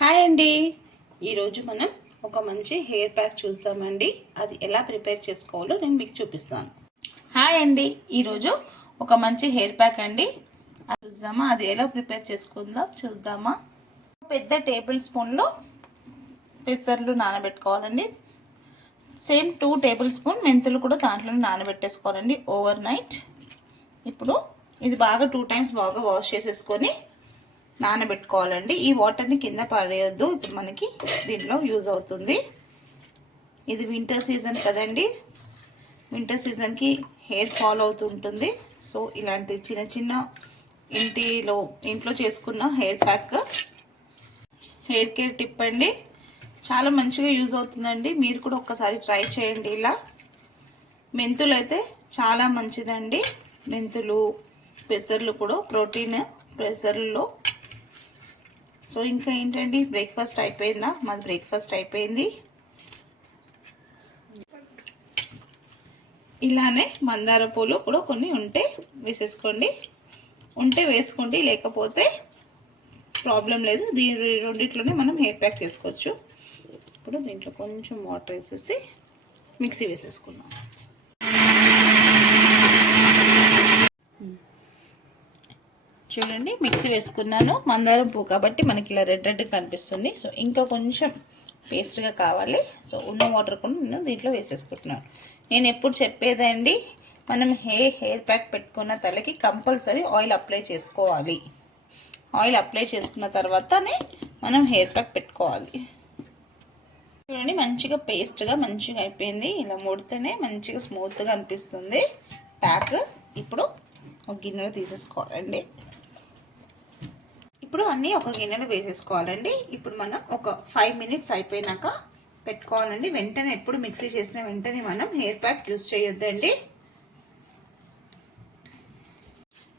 Hi అండి. ఈరోజు మనం ఒక మంచి హెయిర్ ప్యాక్ చూద్దామండి. అది ఎలా ప్రిపేర్ చేసుకోవాలో నేను మీకు చూపిస్తాను. హాయ్ అండి. ఈరోజు ఒక మంచి హెయిర్ ప్యాక్ అండి. అది చూద్దామా, అది ఎలా ప్రిపేర్ చేసుకుందాం చూద్దామా. పెద్ద టేబుల్ స్పూన్లో పెసర్లు నానబెట్టుకోవాలండి. సేమ్ 2 టేబుల్ స్పూన్ మెంతులు కూడా దాంట్లో నానబెట్టేసుకోవాలండి ఓవర్ నైట్. ఇప్పుడు ఇది బాగా 2 టైమ్స్ బాగా వాష్ చేసేసుకొని నానబెట్టుకోవాలండి. ఈ వాటర్ని కింద పడేయొద్దు. ఇప్పుడు మనకి దీంట్లో యూజ్ అవుతుంది. ఇది వింటర్ సీజన్ కదండి. వింటర్ సీజన్కి హెయిర్ ఫాల్ అవుతుంటుంది. సో ఇలాంటి చిన్న చిన్న ఇంట్లో చేసుకున్న hair pack, hair care tip అండి. చాలా మంచిగా యూజ్ అవుతుందండి. మీరు కూడా ఒక్కసారి ట్రై చేయండి. ఇలా మెంతులు అయితే చాలా మంచిదండి. మెంతులు, పెసర్లు కూడా ప్రోటీన్ పెసర్లలో. సో ఇంకా ఏంటండి, బ్రేక్ఫాస్ట్ అయిపోయిందా? మాది బ్రేక్ఫాస్ట్ అయిపోయింది. ఇలానే మందార పూలు కూడా కొన్ని ఉంటే వేసేసుకోండి. ఉంటే వేసుకోండి, లేకపోతే ప్రాబ్లం లేదు. దీని రెండిట్లోనే మనం హెయిర్ ప్యాక్ చేసుకోవచ్చు. ఇప్పుడు దీంట్లో కొంచెం వాటర్ వేసేసి మిక్సీ వేసేసుకుందాం. చూడండి, మిక్సీ వేసుకున్నాను. మందారం పువ్వు కాబట్టి మనకి ఇలా రెడ్ రెడ్ కనిపిస్తుంది. సో ఇంకా కొంచెం పేస్ట్గా కావాలి. సో ఉన్న వాటర్ కూడా నేను దీంట్లో వేసేసుకుంటున్నాను. నేను ఎప్పుడు చెప్పేదండి, మనం హెయిర్ ప్యాక్ పెట్టుకున్న తలకి కంపల్సరీ ఆయిల్ అప్లై చేసుకోవాలి. ఆయిల్ అప్లై చేసుకున్న తర్వాతనే మనం హెయిర్ ప్యాక్ పెట్టుకోవాలి. చూడండి, మంచిగా పేస్ట్గా మంచిగా అయిపోయింది. ఇలా ముడితేనే మంచిగా స్మూత్గా అనిపిస్తుంది ప్యాక్. ఇప్పుడు ఒక గిన్నెలో తీసేసుకోవాలండి. ఇప్పుడు అన్నీ ఒక గిన్నెలో వేసేసుకోవాలండి. ఇప్పుడు మనం ఒక 5 మినిట్స్ అయిపోయినాక పెట్టుకోవాలండి. వెంటనే ఎప్పుడు మిక్సీ చేసిన వెంటనే మనం హెయిర్ ప్యాక్ యూజ్ చేయొద్దండి.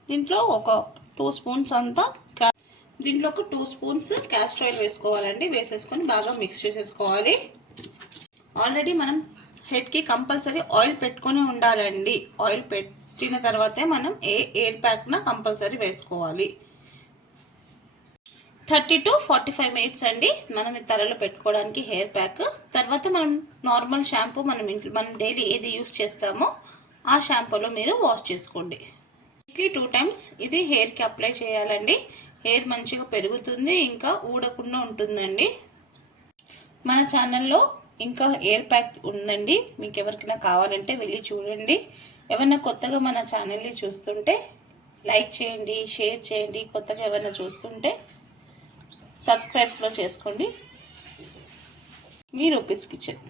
దీంట్లో ఒక 2 స్పూన్స్ అంతా దీంట్లో ఒక 2 స్పూన్స్ క్యాస్టర్ ఆయిల్ వేసుకోవాలండి. వేసేసుకొని బాగా మిక్స్ చేసేసుకోవాలి. ఆల్రెడీ మనం హెడ్కి కంపల్సరీ ఆయిల్ పెట్టుకొని ఉండాలండి. ఆయిల్ పెట్టిన తర్వాతే మనం హెయిర్ ప్యాక్న కంపల్సరీ వేసుకోవాలి. 30 to 45 మినిట్స్ అండి మనం తలలో పెట్టుకోవడానికి హెయిర్ ప్యాక్. తర్వాత మనం నార్మల్ షాంపూ మనం డైలీ ఏది యూస్ చేస్తామో ఆ షాంపూలో మీరు వాష్ చేసుకోండి. వీక్లీ 2 టైమ్స్ ఇది హెయిర్కి అప్లై చేయాలండి. హెయిర్ మంచిగా పెరుగుతుంది, ఇంకా ఊడకుండా ఉంటుందండి. మన ఛానల్లో ఇంకా హెయిర్ ప్యాక్ ఉందండి. మీకు ఎవరికైనా కావాలంటే వెళ్ళి చూడండి. ఎవరైనా కొత్తగా మన ఛానల్ని చూస్తుంటే లైక్ చేయండి, షేర్ చేయండి. కొత్తగా ఎవరైనా చూస్తుంటే సబ్స్క్రైబ్లో చేసుకోండి. మీ రూపీస్ కిచెన్.